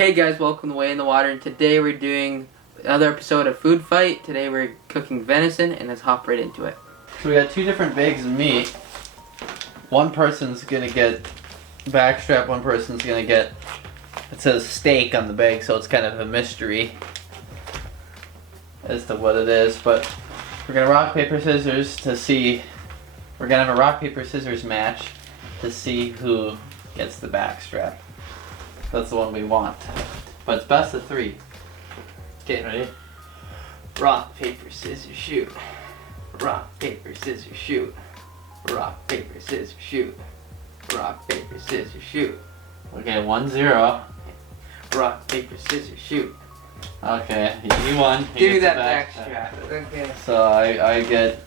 Hey guys, welcome to Way in the Water, and today we're doing another episode of Food Fight. Today we're cooking venison, and let's hop right into it. So we got two different bags of meat. One person's gonna get backstrap, one person's gonna get, it says steak on the bag, so it's kind of a mystery as to what it is, but we're gonna rock, paper, scissors to see, we're gonna have a rock, paper, scissors match to see who gets the backstrap. That's the one we want. But it's best of three. Okay, ready? Rock, paper, scissors, shoot. Rock, paper, scissors, shoot. Rock, paper, scissors, shoot. Rock, paper, scissors, shoot. Okay, 1-0. Rock, paper, scissors, shoot. Okay, you won. Give me that backstrap. Okay. So I get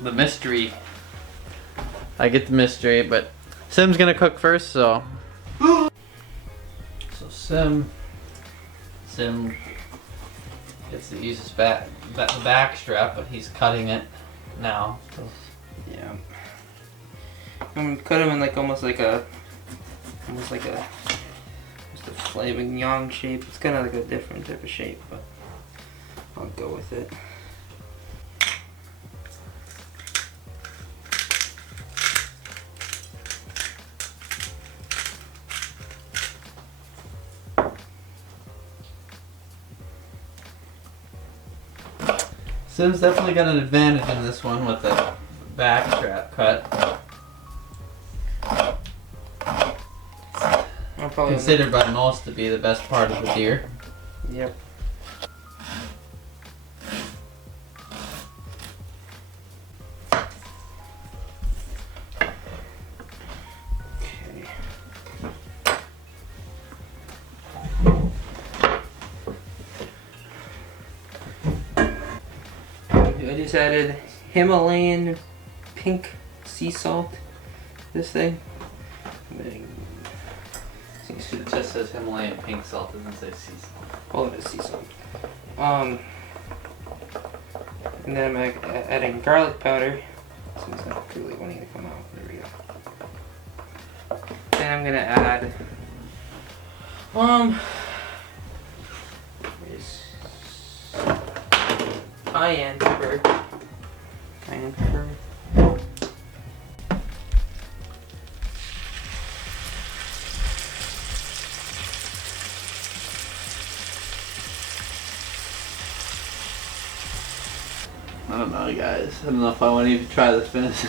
the mystery. I get the mystery, but Sim's gonna cook first, so. Sim gets to use his back strap, but he's cutting it now. Yeah. I'm gonna cut him in like almost like a just a filet mignon shape. It's kind of like a different type of shape, but I'll go with it. Sim's definitely got an advantage in this one with the back strap cut. Considered by most to be the best part of the deer. Yep. I just added Himalayan pink sea salt. This thing. It just says Himalayan pink salt, doesn't say sea salt. Oh, it is sea salt. And then I'm adding garlic powder. So it's not really wanting to come out. There we go. Then I'm gonna add cayenne pepper. Cayenne pepper. I don't know, guys. I don't know if I want to even try this venison.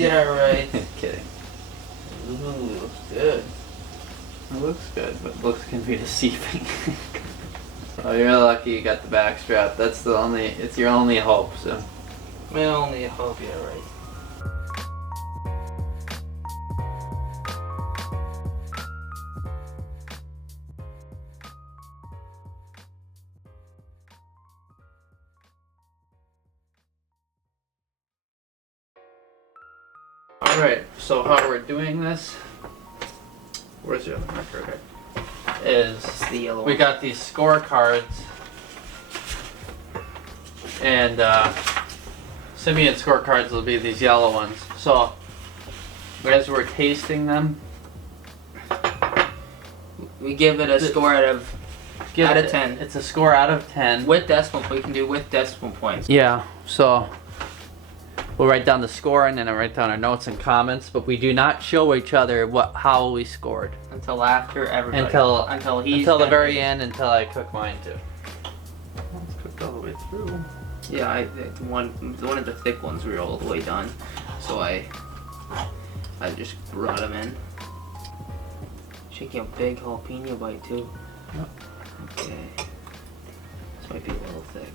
Yeah, right. Kidding. Ooh, looks good. It looks good, but looks can be deceiving. Oh, you're lucky you got the back strap. That's the only, it's your only hope, so. My only hope, yeah, right. Alright, so how we're doing this, where's your other marker? Is The yellow we one. got these scorecards, and Simeon scorecards will be these yellow ones. So as we're tasting them, We give it a score out of 10. It's a score out of 10. With decimal, we can do with decimal points. Yeah, so we'll write down the score and then I'll write down our notes and comments, but we do not show each other how we scored. Until after everybody. Until the very end. end, until I cook mine too. It's cooked all the way through. Yeah, one of the thick ones we were all the way done, so I just brought them in. Shaking a big jalapeno bite too. Yep. Okay, this might be a little thick.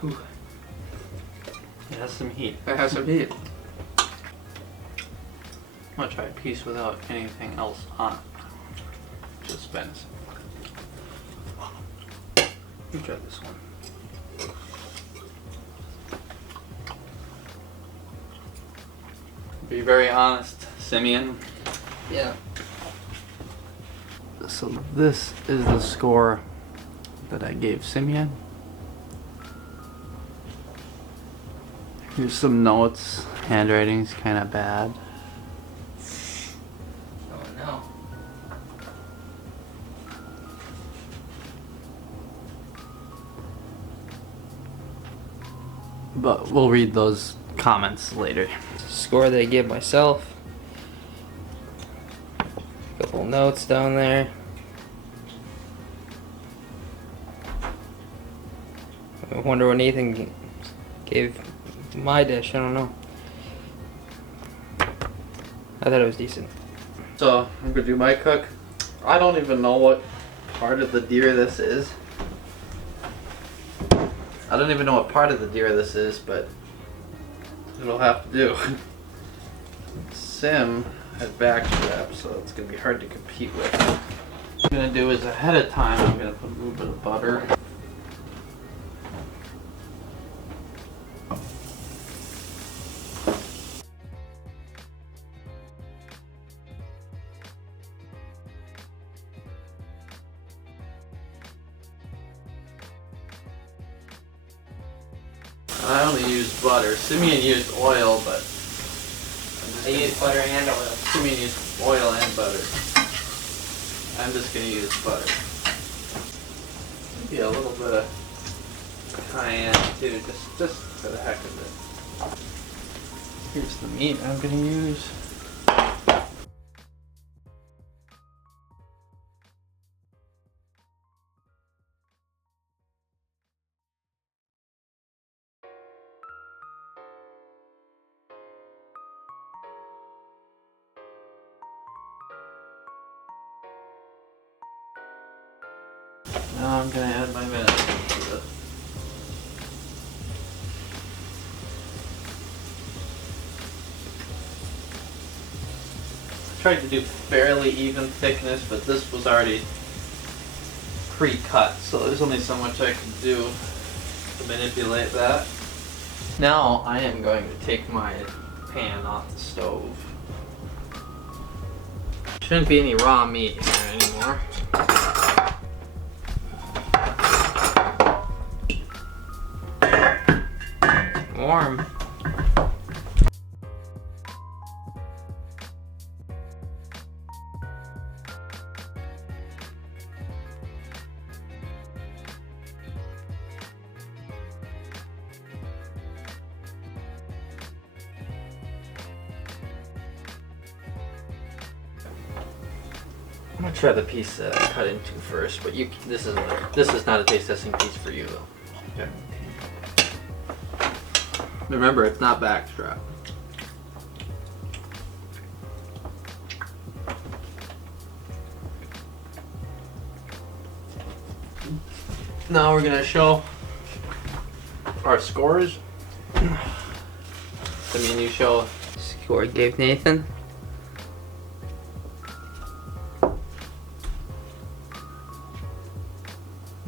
Whew. It has some heat. It has some heat. I'm gonna try a piece without anything else on it. Just venison. Let me try this one. Be very honest, Simeon. Yeah. So this is the score that I gave Simeon. Here's some notes. Handwriting's kind of bad. Oh no. But we'll read those comments later. Score that I give myself. Couple notes down there. I wonder what Nathan gave my dish. I don't know. I thought it was decent. So I'm gonna do my cook. I don't even know what part of the deer this is. I don't even know what part of the deer this is, but it'll have to do. Sim has back straps, so it's gonna be hard to compete with. What I'm gonna do is ahead of time I'm gonna put a little bit of butter. I only use butter. Simeon used oil, but I use butter and oil. Simeon used oil and butter. I'm just gonna use butter. Maybe a little bit of cayenne too, just for the heck of it. Here's the meat I'm gonna use. Now I'm gonna add my venison to this. I tried to do fairly even thickness, but this was already pre-cut, so there's only so much I can do to manipulate that. Now I am going to take my pan off the stove. Shouldn't be any raw meat here anymore. Warm. I'm gonna try the piece that I cut into first, but this is not a taste testing piece for you though. Okay. Remember, it's not backstrap. Now we're gonna show our scores. I mean, you show. Score I gave Nathan.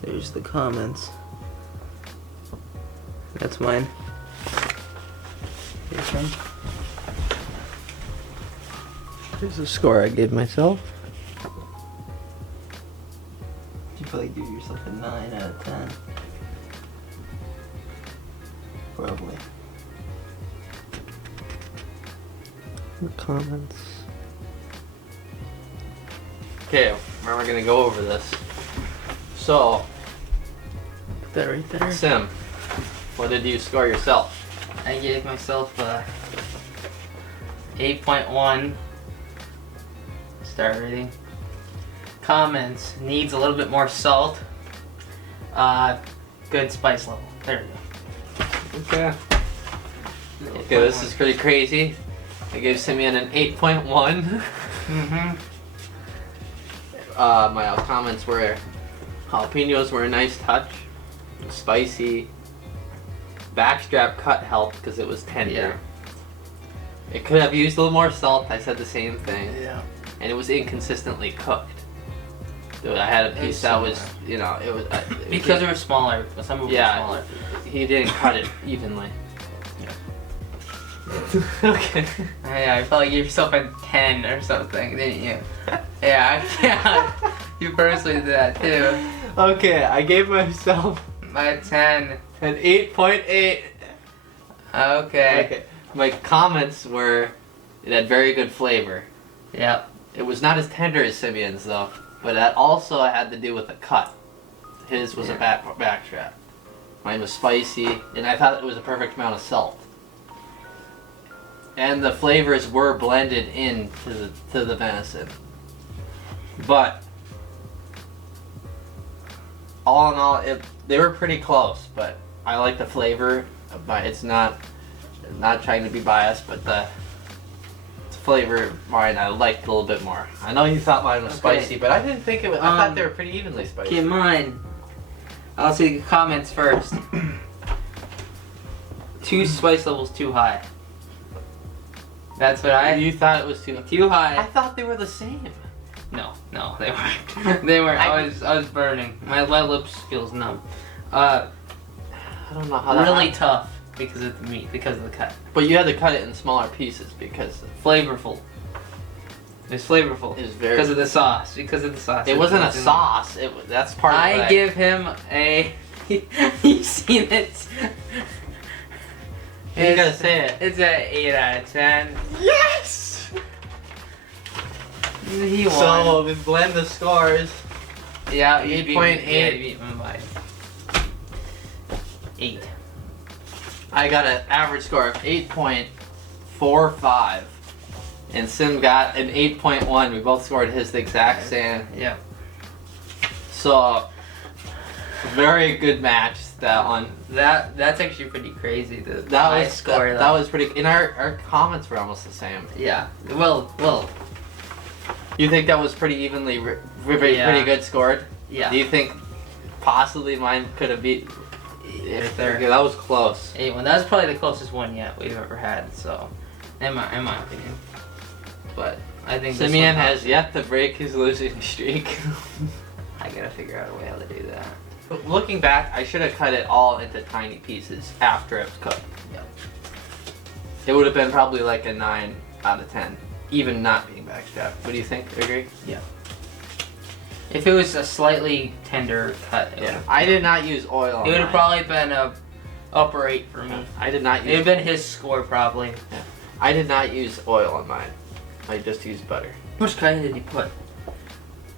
There's the comments. That's mine. Here's one. Here's the score I gave myself. You probably give yourself a 9 out of 10. Probably. The comments. Okay, now we're gonna go over this. So, Put that right there. Sim, what did you score yourself? I gave myself a 8.1 star rating. Comments, needs a little bit more salt. Good spice level. There we go. Okay. Okay, this is pretty crazy. I gave Simeon an 8.1. My comments were jalapenos were a nice touch, spicy. Backstrap cut helped because it was tender. Yeah. It could have used a little more salt. I said the same thing. Yeah. And it was inconsistently cooked. Dude, I had a piece that was, you know, it was Because they were smaller. Some of them were smaller. He didn't cut it evenly. Okay. Yeah, I felt like you gave yourself a 10 or something, didn't you? Yeah. You personally did that too. Okay, I gave myself My 10. an 8.8. Okay. My comments were it had very good flavor. Yep. It was not as tender as Simeon's though, but that also had to do with the cut. His was a backstrap. Mine was spicy, and I thought it was a perfect amount of salt. And the flavors were blended into the venison. But all in all, they were pretty close. But I like the flavor. But it's not trying to be biased, but the flavor of mine I liked a little bit more. I know you thought mine was spicy, but I didn't think it was. I thought they were pretty evenly spicy. Okay, mine. I'll see the comments first. 2 spice levels too high. That's what You thought it was too high. I thought they were the same. No, they weren't. They weren't. I was burning. My lips feels numb. I don't know how that really happened. tough because of the meat, because of the cut. But you had to cut it in smaller pieces because Flavorful. It's flavorful. It's very because of the sauce. Because of the sauce. It wasn't a sauce. That's part of it. I give him a. You've seen it. You gotta say it. It's an 8 out of 10. Yes! He won. So we blend the scores. Yeah, 8.8. Yeah, you beat me by 8. I got an average score of 8.45. And Sim got an 8.1. We both scored his the exact same. Yeah. So, very good match, that one. That's actually pretty crazy. That was pretty. And our comments were almost the same. Yeah. Well. You think that was pretty evenly, pretty good scored? Yeah. Do you think possibly mine could have beat? Right there. Yeah, that was close. 8-1. That was probably the closest one yet we've ever had. So, in my opinion. But I think Simeon has yet to break his losing streak. I gotta figure out a way how to do that. Looking back, I should have cut it all into tiny pieces after it was cooked. Yep. It would have been probably like a 9 out of 10, even not being backstrapped. What do you think? Agree? Yeah. If it was a slightly tender cut, I did not use oil on it would have mine. probably been a upper 8 for me. I did not use. It would have been his score probably. Yeah. I did not use oil on mine. I just used butter. How much cayenne did he put?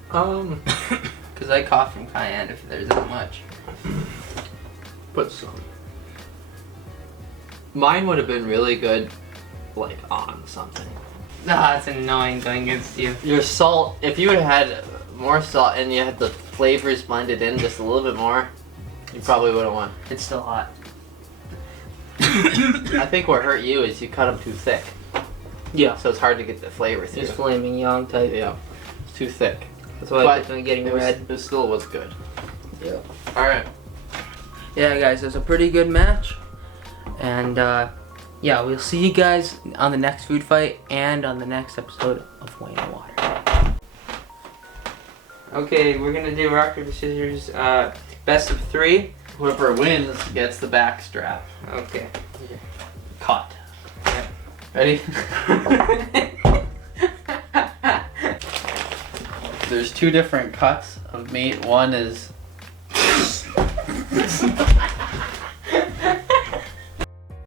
Because I cough from cayenne if there's that much. Put some. Mine would have been really good, like on something. Ah, it's annoying going against you. Your salt, if you had had more salt and you had the flavors blended in just a little bit more, you probably would have won. It's still hot. I think what hurt you is you cut them too thick. Yeah. So it's hard to get the flavor through. Just flaming young type. Yeah. It's too thick. That's why it's definitely getting red. It still was good. Yeah. Alright. Yeah, guys, it was a pretty good match. And, yeah, we'll see you guys on the next food fight and on the next episode of Wayne and Water. Okay, we're gonna do rock, paper, scissors, best of 3. Whoever wins gets the back strap. Okay. Cut. Yeah. Ready? There's 2 different cuts of meat. One is